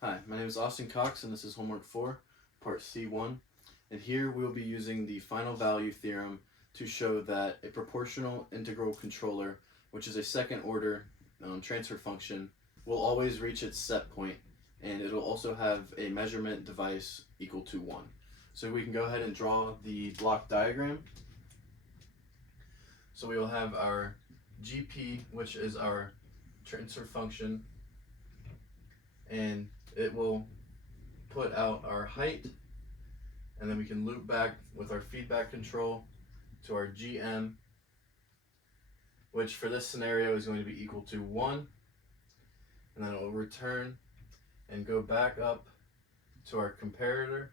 Hi, my name is Austin Cox and this is homework 4, part C1. And here we'll be using the final value theorem to show that a proportional integral controller, which is a second order transfer function, will always reach its set point, and it'll also have a measurement device equal to 1. So we can go ahead and draw the block diagram. So we will have our GP, which is our transfer function, and it will put out our height, and then we can loop back with our feedback control to our GM, which for this scenario is going to be equal to 1, and then it will return and go back up to our comparator,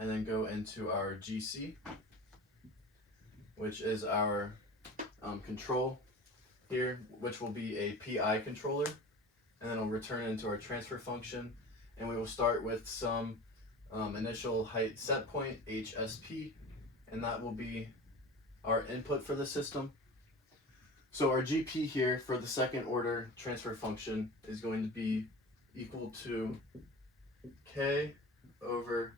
and then go into our GC, which is our control here, which will be a PI controller, and then it'll return into our transfer function, and we will start with some initial height set point, HSP, and that will be our input for the system. So our GP here for the second order transfer function is going to be equal to K over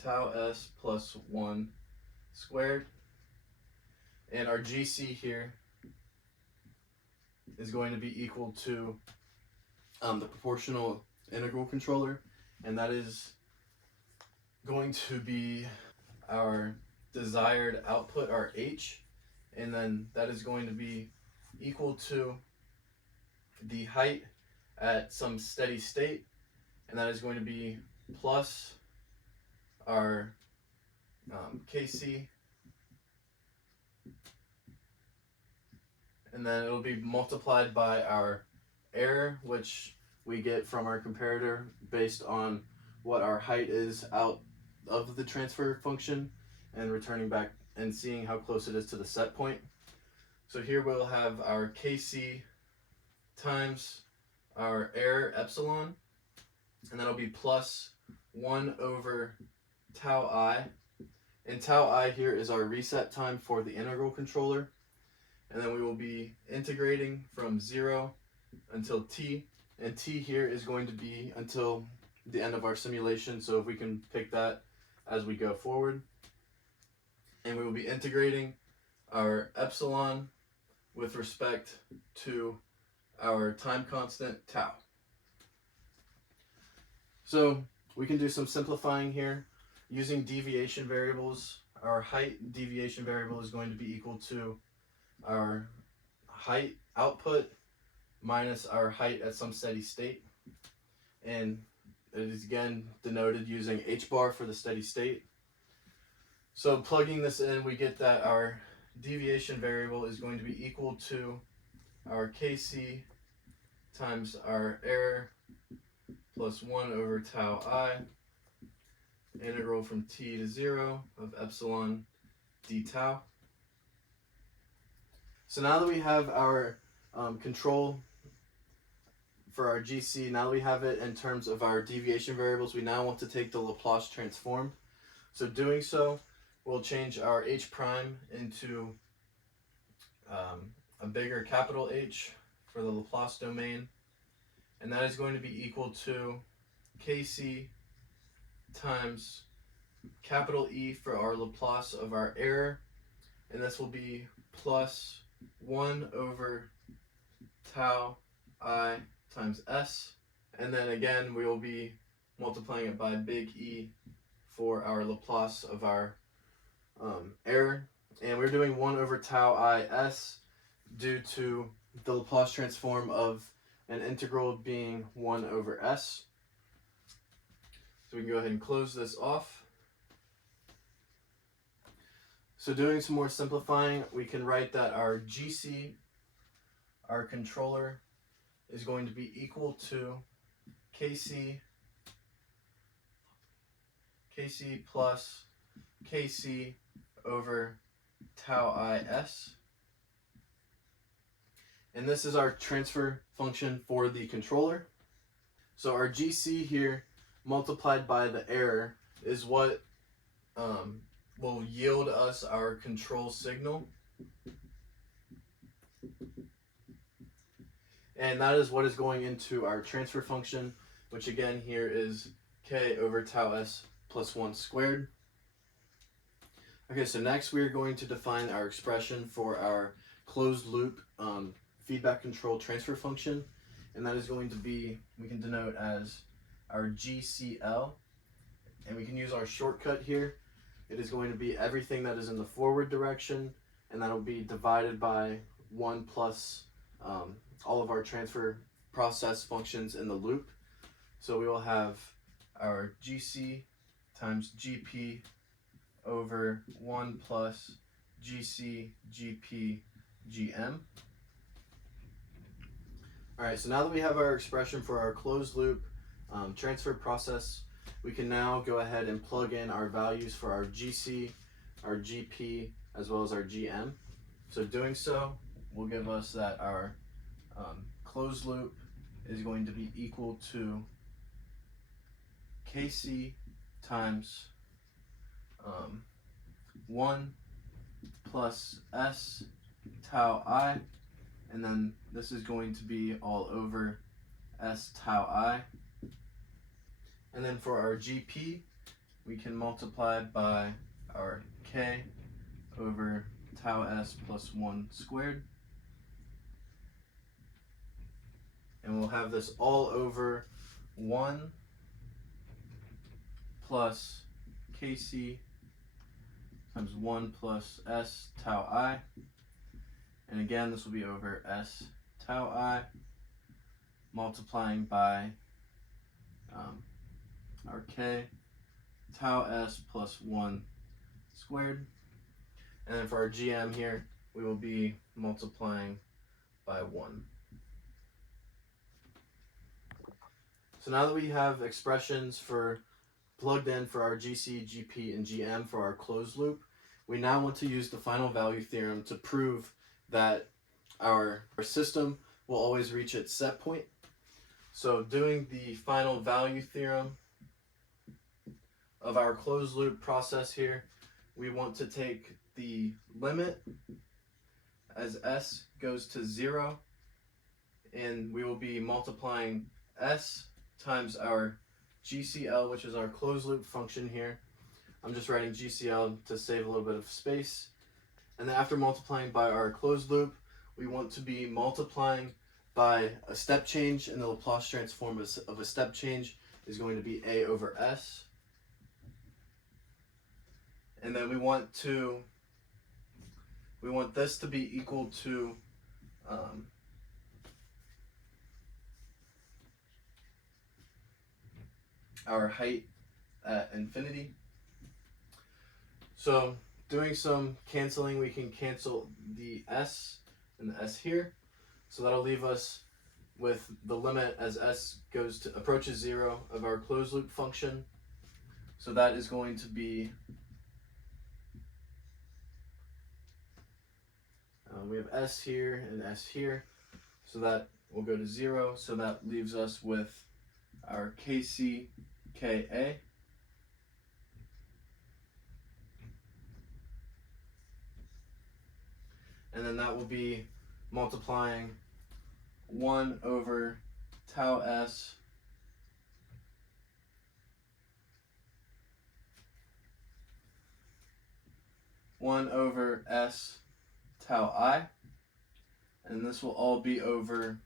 tau S plus 1 squared, and our GC here is going to be equal to the proportional integral controller, and that is going to be our desired output, our H, and then that is going to be equal to the height at some steady state, and that is going to be plus our KC, and then it'll be multiplied by our error, which we get from our comparator based on what our height is out of the transfer function, and returning back and seeing how close it is to the set point. So here we'll have our KC times our error epsilon, and that'll be plus 1 over tau I, and tau I here is our reset time for the integral controller, and then we will be integrating from 0 until t, and t here is going to be until the end of our simulation, so if we can pick that as we go forward. And we will be integrating our epsilon with respect to our time constant tau. So we can do some simplifying here using deviation variables. Our height deviation variable is going to be equal to our height output minus our height at some steady state, and it is again denoted using h bar for the steady state. So plugging this in, we get that our deviation variable is going to be equal to our KC times our error plus 1 over tau I, integral from t to 0 of epsilon d tau. So now that we have our control for our GC, now that we have it in terms of our deviation variables, we now want to take the Laplace transform. So doing so, we'll change our h prime into a bigger capital H for the Laplace domain, and that is going to be equal to KC times capital E for our Laplace of our error, and this will be plus 1 over tau I times S, and then again we will be multiplying it by big E for our Laplace of our error, and we're doing 1 over tau I S due to the Laplace transform of an integral being 1 over S. So we can go ahead and close this off. So doing some more simplifying, we can write that our GC, our controller, is going to be equal to KC plus KC over tau IS. And this is our transfer function for the controller. So our GC here multiplied by the error is what will yield us our control signal. And that is what is going into our transfer function, which again here is k over tau s plus 1 squared. Okay, so next we are going to define our expression for our closed loop feedback control transfer function, and that is going to be, we can denote as our GCL, and we can use our shortcut here. It is going to be everything that is in the forward direction, and that'll be divided by 1 plus all of our transfer process functions in the loop. So we will have our GC times GP over 1 plus GC GP GM. Alright, so now that we have our expression for our closed loop transfer process, we can now go ahead and plug in our values for our GC, our GP, as well as our GM. So doing so will give us that our closed loop is going to be equal to Kc times 1 plus S tau I, and then this is going to be all over S tau I. And then for our GP, we can multiply by our K over tau S plus 1 squared. And we'll have this all over 1 plus Kc times 1 plus S tau I. And again, this will be over S tau I, multiplying by our K, tau S plus 1 squared. And then for our GM here, we will be multiplying by 1. So now that we have expressions plugged in for our GC, GP, and GM for our closed loop, we now want to use the final value theorem to prove that our system will always reach its set point. So doing the final value theorem of our closed loop process here, we want to take the limit as s goes to 0, and we will be multiplying s times our GCL, which is our closed loop function here. I'm just writing GCL to save a little bit of space. And then after multiplying by our closed loop, we want to be multiplying by a step change, and the Laplace transform of a step change is going to be A over S. And then we want this to be equal to our height at infinity. So doing some canceling, we can cancel the S and the S here. So that'll leave us with the limit as S approaches 0 of our closed loop function. So that is going to be, we have S here and S here. So that will go to 0. So that leaves us with our Kc, Ka. And then that will be multiplying 1 over tau S over S tau I, and this will all be over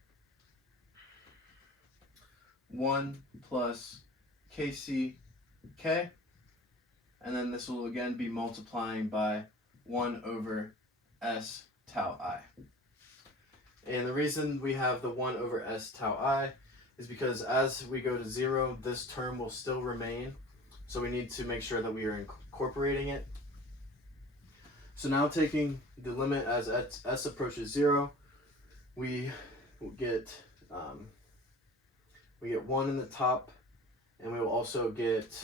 1 plus Kc K, and then this will again be multiplying by 1 over S tau I. And the reason we have the 1 over S tau I is because as we go to 0, this term will still remain. So we need to make sure that we are incorporating it. So now taking the limit as S approaches 0, we get 1 in the top, and we will also get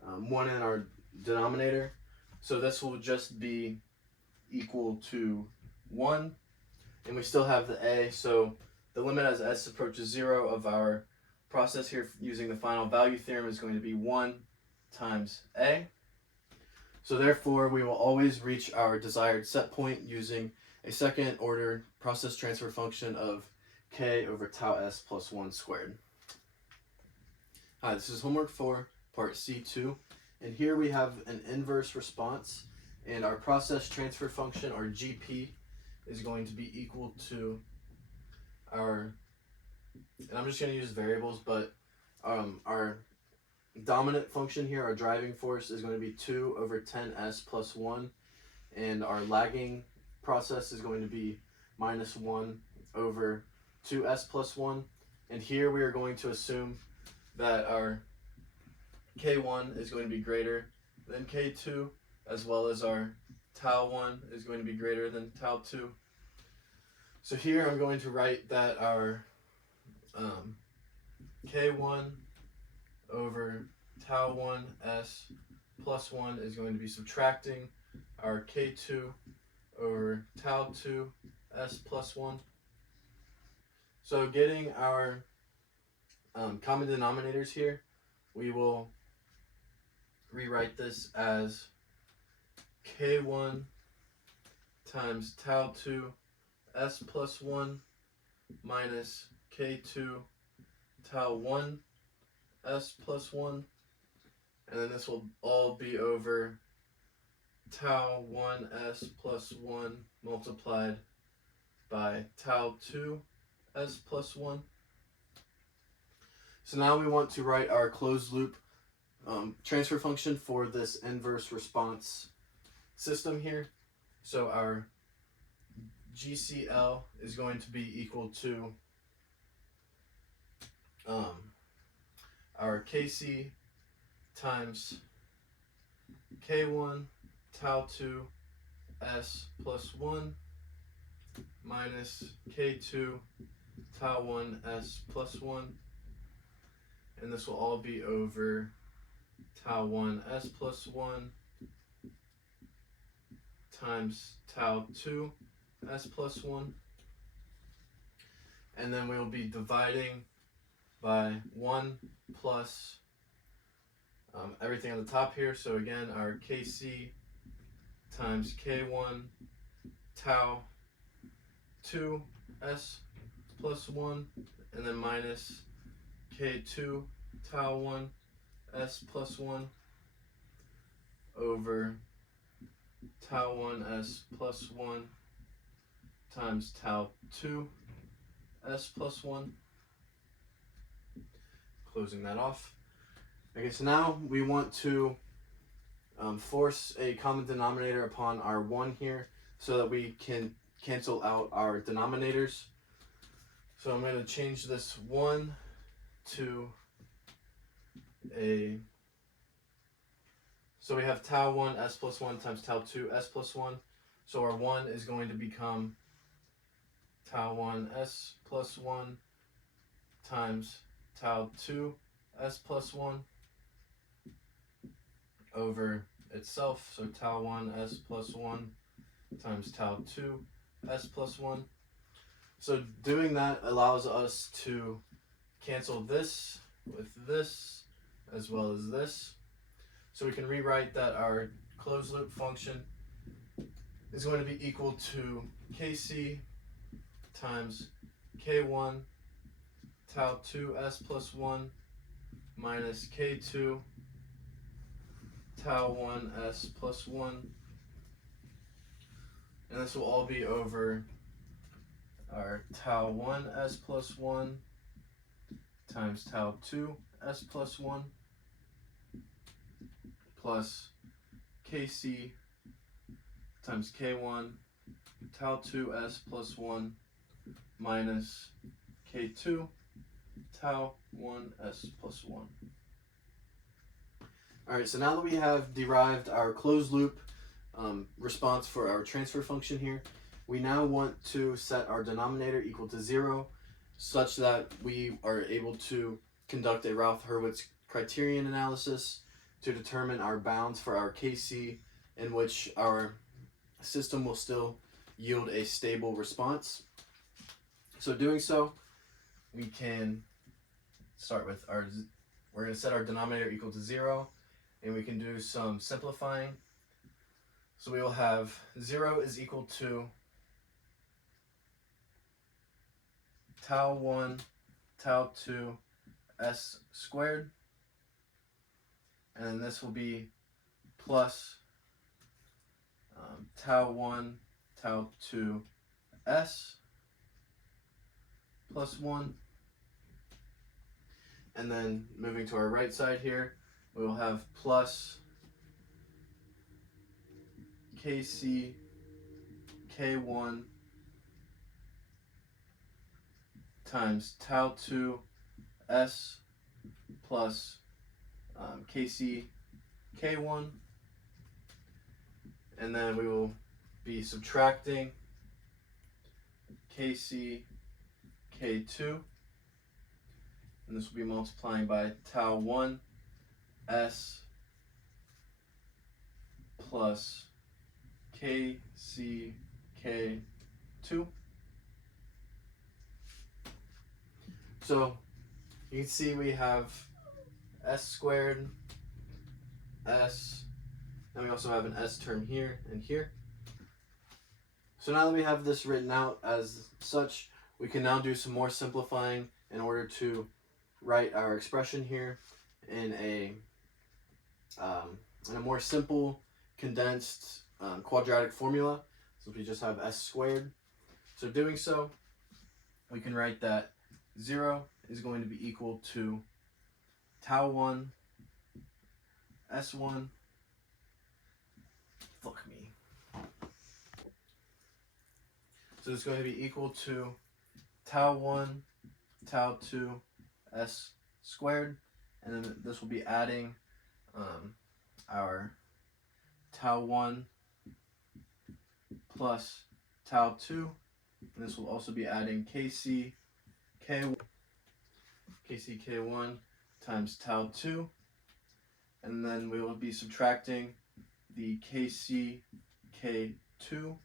1 in our denominator. So this will just be equal to 1, and we still have the A. So the limit as S approaches 0 of our process here using the final value theorem is going to be 1 times A. So therefore we will always reach our desired set point using a second order process transfer function of k over tau s plus 1 squared. Hi, this is homework 4, part C2, and here we have an inverse response, and our process transfer function, or GP, is going to be equal to our, and I'm just going to use variables, but our dominant function here, our driving force, is going to be 2 over 10s plus 1, and our lagging process is going to be minus 1 over 2s plus 1. And here we are going to assume that our k1 is going to be greater than k2, as well as our tau1 is going to be greater than tau2. So here I'm going to write that our k1 over tau1 s plus 1 is going to be subtracting our k2 over tau2 s plus 1. So getting our common denominators here, we will rewrite this as k1 times tau2 s plus 1 minus k2 tau1 s plus 1, and then this will all be over tau1 s plus 1 multiplied by tau2 s plus 1. So now we want to write our closed loop transfer function for this inverse response system here. So our GCL is going to be equal to our KC times K1 tau2 s plus 1 minus K2 tau1 s plus 1, and this will all be over tau1 s plus 1 times tau2 s plus 1, and then we will be dividing by 1 plus everything on the top here. So again, our Kc times K1 tau2 s plus 1, and then minus K2 tau1 s plus 1 over tau1 s plus 1 times tau2 s plus 1. Closing that off. Okay, so now we want to force a common denominator upon our 1 here so that we can cancel out our denominators. So I'm going to change this 1 to a, so we have tau1 s plus 1 times tau2 s plus 1. So our 1 is going to become tau1 s plus 1 times tau2 s plus 1 over itself. So tau1 s plus 1 times tau2 s plus 1. So doing that allows us to cancel this with this as well as this. So we can rewrite that our closed loop function is going to be equal to Kc times K1 tau2 s plus 1 minus K2 tau1 s plus 1, and this will all be over our tau1 s plus 1 times tau2 s plus 1 plus Kc times K1 tau2 s plus 1 minus K2 tau1 s plus 1. Alright, so now that we have derived our closed loop response for our transfer function here, we now want to set our denominator equal to 0 such that we are able to conduct a Routh-Hurwitz criterion analysis to determine our bounds for our Kc, in which our system will still yield a stable response. So doing so, we can start with we're going to set our denominator equal to 0, and we can do some simplifying. So we will have 0 is equal to tau 1 tau 2 s squared, and then this will be plus tau 1 tau 2 s plus 1. And then moving to our right side here, we will have plus kc k1 times tau 2 s plus kc k1, and then we will be subtracting kc k2, and this will be multiplying by tau 1 s plus kc k2. So you can see we have s squared, s, and we also have an s term here and here. So now that we have this written out as such, we can now do some more simplifying in order to write our expression here in a more simple, condensed quadratic formula. So we just have s squared. So doing so, we can write that 0 is going to be equal to tau 1 s1, fuck me. So it's going to be equal to tau 1 tau 2 s squared, and then this will be adding our tau 1 plus tau 2, and this will also be adding kc k1 times tau 2, and then we will be subtracting the kc k2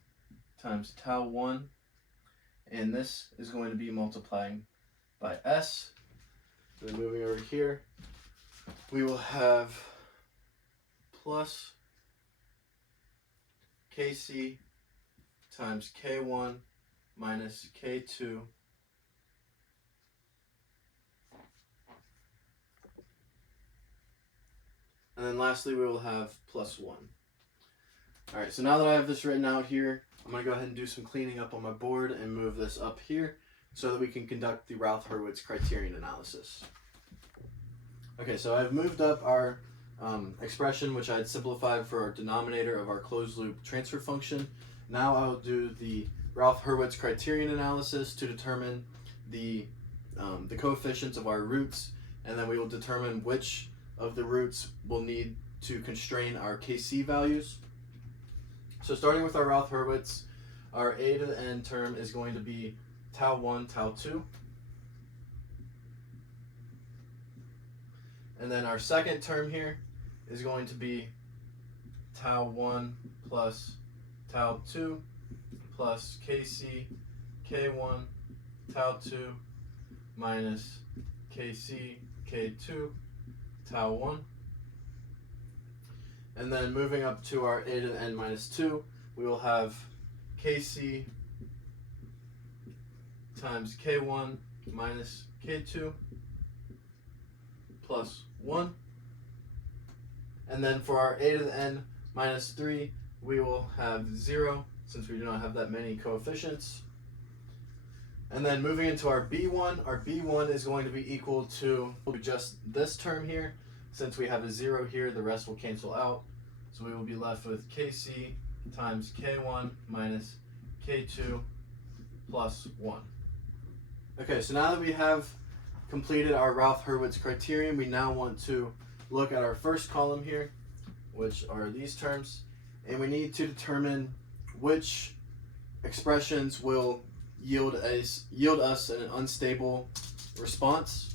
times tau 1, and this is going to be multiplying by s. So then moving over here, we will have plus kc times k1 minus k2 and then lastly we will have plus 1. Alright, so now that I have this written out here, I'm going to go ahead and do some cleaning up on my board and move this up here so that we can conduct the Routh-Hurwitz criterion analysis. Okay, so I've moved up our expression, which I had simplified for our denominator of our closed loop transfer function. Now I'll do the Routh-Hurwitz criterion analysis to determine the coefficients of our roots, and then we will determine which of the roots will need to constrain our kc values. So starting with our Routh-Hurwitz, our a to the n term is going to be tau 1 tau 2. And then our second term here is going to be tau 1 plus tau 2 plus kc k1 tau 2 minus kc k2 tau 1. And then moving up to our a to the n minus 2, we will have kc times k1 minus k2 plus 1. And then for our a to the n minus 3, we will have 0, since we do not have that many coefficients. And then moving into our b1 is going to be equal to just this term here. Since we have a 0 here, the rest will cancel out. So we will be left with kc times k1 minus k2 plus 1. Okay, so now that we have completed our Routh-Hurwitz criterion, we now want to look at our first column here, which are these terms, and we need to determine which expressions will yield us an unstable response.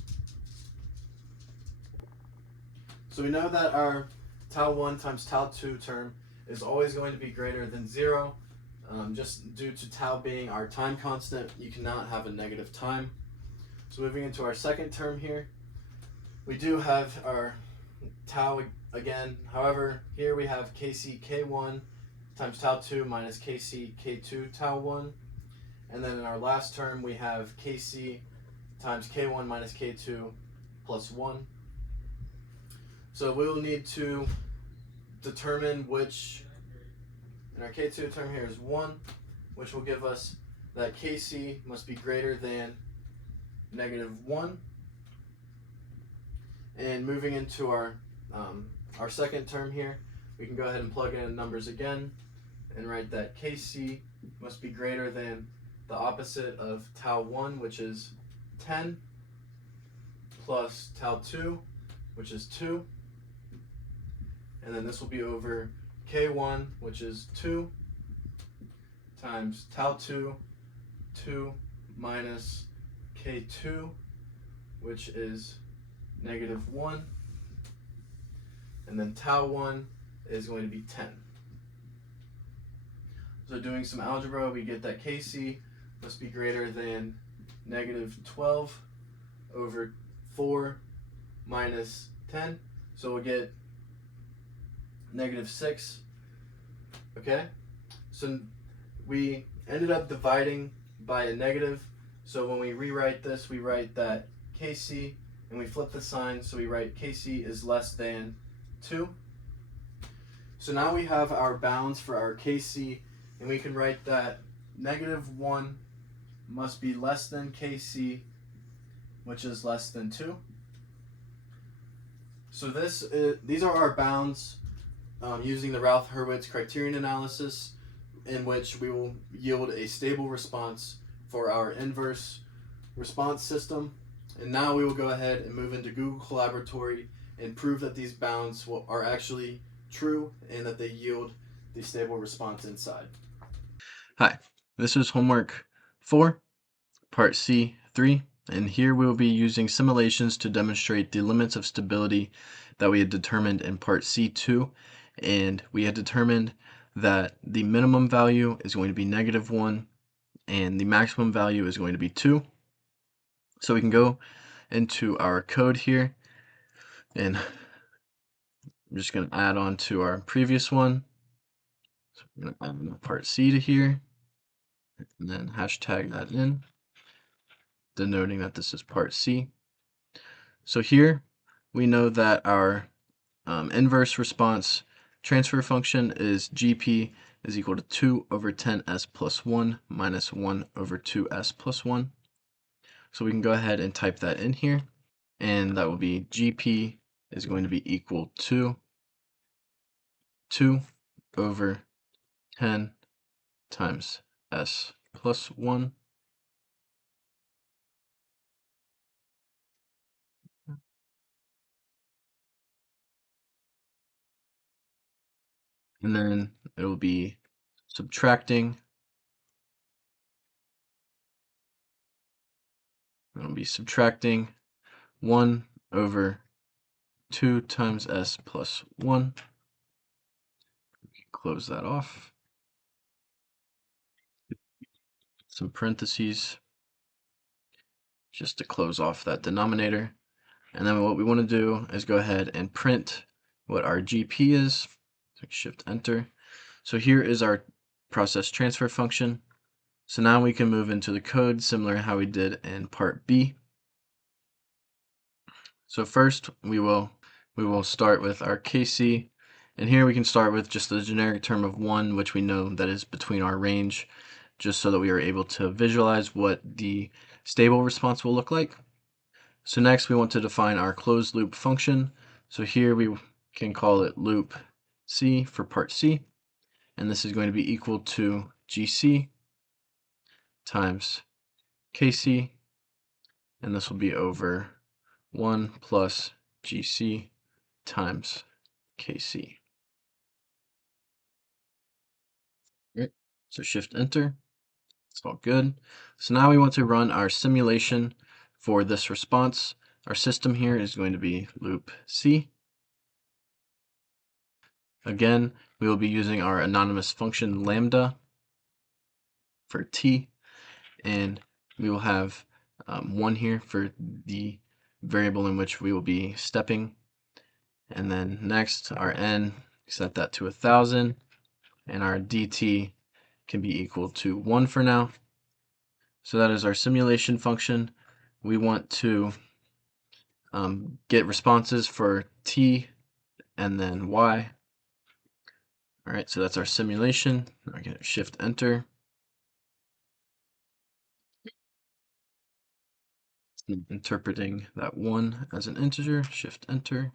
So we know that our tau 1 times tau 2 term is always going to be greater than 0. Just due to tau being our time constant, you cannot have a negative time. So moving into our second term here, we do have our tau again. However, here we have kc k1 times tau 2 minus kc k2 tau 1. And then in our last term, we have kc times k1 minus k2 plus 1. So we will need to determine which, in our k2 term here is 1, which will give us that kc must be greater than -1. And moving into our second term here, we can go ahead and plug in the numbers again and write that kc must be greater than the opposite of tau 1, which is 10, plus tau 2, which is 2. And then this will be over k1, which is 2, times tau 2, 2 minus k2, which is -1. And then tau 1 is going to be 10. So doing some algebra, we get that kc must be greater than -12 over 4 minus 10. So we'll get -6. Okay? So we ended up dividing by a negative. So when we rewrite this, we write that kc, and we flip the sign, so we write kc is less than 2. So now we have our bounds for our kc, and we can write that -1 must be less than kc, which is less than 2. So these are our bounds using the Routh-Hurwitz criterion analysis, in which we will yield a stable response for our inverse response system. And now we will go ahead and move into Google Colaboratory and prove that these bounds are actually true and that they yield the stable response inside. Hi, this is homework 4, part C3, and here we will be using simulations to demonstrate the limits of stability that we had determined in part C2, and we had determined that the minimum value is going to be -1 and the maximum value is going to be 2. So we can go into our code here, and I'm just going to add on to our previous one. So we're going to add part C to here, and then hashtag that in, denoting that this is part C. So here we know that our inverse response transfer function is GP is equal to 2 over 10s plus 1 minus 1 over 2s plus 1. So we can go ahead and type that in here, and that will be GP is going to be equal to 2 over 10 times s plus 1 and then it will be subtracting 1 over 2 times s plus 1. Close that off. Some parentheses just to close off that denominator. And then what we want to do is go ahead and print what our GP is. So Shift Enter. So here is our process transfer function. So now we can move into the code similar to how we did in part B. So first we will start with our KC, and here we can start with just the generic term of 1, which we know that is between our range, just so that we are able to visualize what the stable response will look like. So next we want to define our closed loop function. So here we can call it loop C for part C, and this is going to be equal to GC times KC, and this will be over 1 plus GC times KC. Right. So Shift Enter. It's all good. So now we want to run our simulation for this response. Our system here is going to be loop C. Again, we will be using our anonymous function lambda for t, and we will have 1 here for the variable in which we will be stepping. And then next, our n, set that to 1,000, and our dt can be equal to 1 for now. So that is our simulation function. We want to get responses for t and then y. All right, so that's our simulation. I can shift enter. Interpreting that 1 as an integer, shift enter.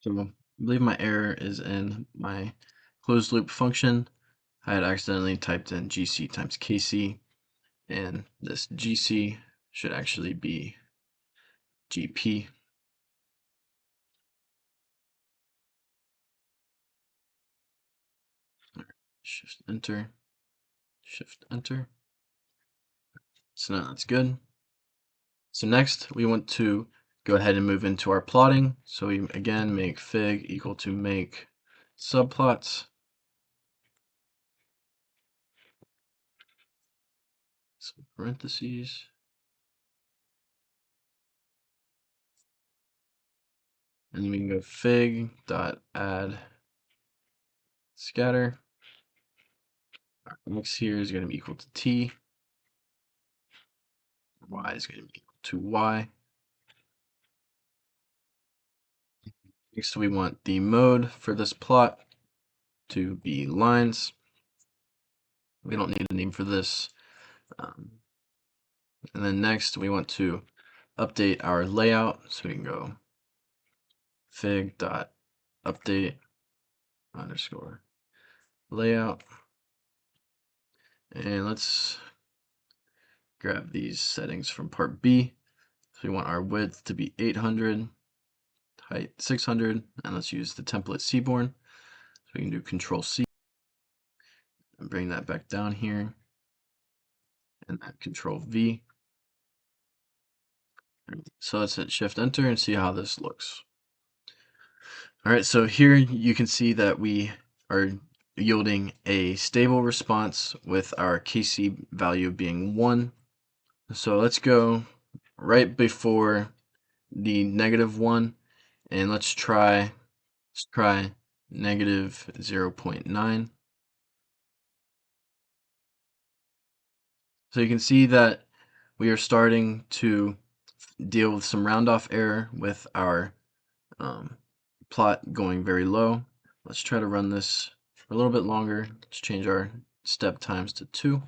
So I believe my error is in my closed loop function. I had accidentally typed in gc times kc, and this gc should actually be gp. Shift enter, shift enter. So now that's good. So next we want to go ahead and move into our plotting. So we again make fig equal to make subplots. Some parentheses. And we can go fig dot add scatter. Our x here is going to be equal to t. Y is going to be equal to y. Next, we want the mode for this plot to be lines. We don't need a name for this. And then next, we want to update our layout. So we can go fig dot update underscore layout. And let's grab these settings from part B. So we want our width to be 800, height 600, and let's use the template Seaborn. So we can do Control C and bring that back down here, and then Control V. So let's hit Shift Enter and see how this looks. All right, so here you can see that we are yielding a stable response with our KC value being 1. So let's go right before the -1, and let's try negative 0.9. So you can see that we are starting to deal with some round off error with our plot going very low. Let's try to run this for a little bit longer. Let's change our step times to 2.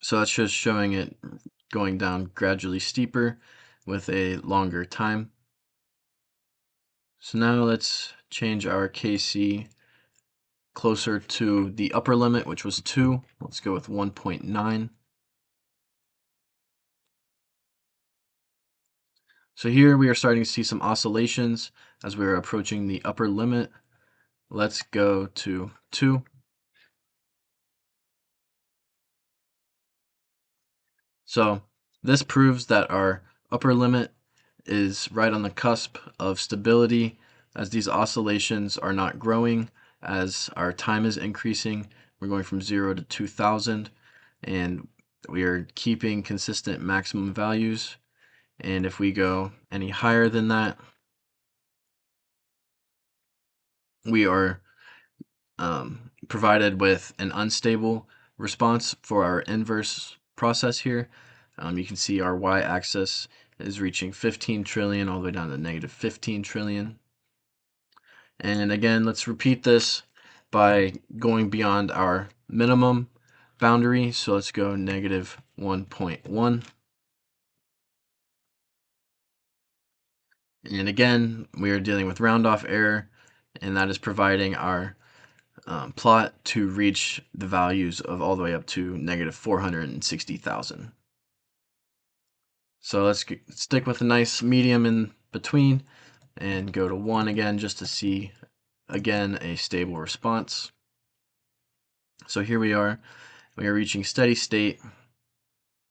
So that's just showing it going down gradually steeper with a longer time. So now let's change our KC closer to the upper limit, which was 2. Let's go with 1.9. So here we are starting to see some oscillations as we're approaching the upper limit. Let's go to 2. So this proves that our upper limit is right on the cusp of stability, as these oscillations are not growing as our time is increasing. We're going from 0 to 2000, and we are keeping consistent maximum values. And if we go any higher than that, we are provided with an unstable response for our inverse process here. You can see our y-axis is reaching 15 trillion all the way down to negative 15 trillion. And again, let's repeat this by going beyond our minimum boundary. So let's go negative 1.1. And again, we are dealing with round off error, and that is providing our plot to reach the values of all the way up to negative 460,000. So let's stick with a nice medium in between and go to 1 again just to see again a stable response. So here we are reaching steady state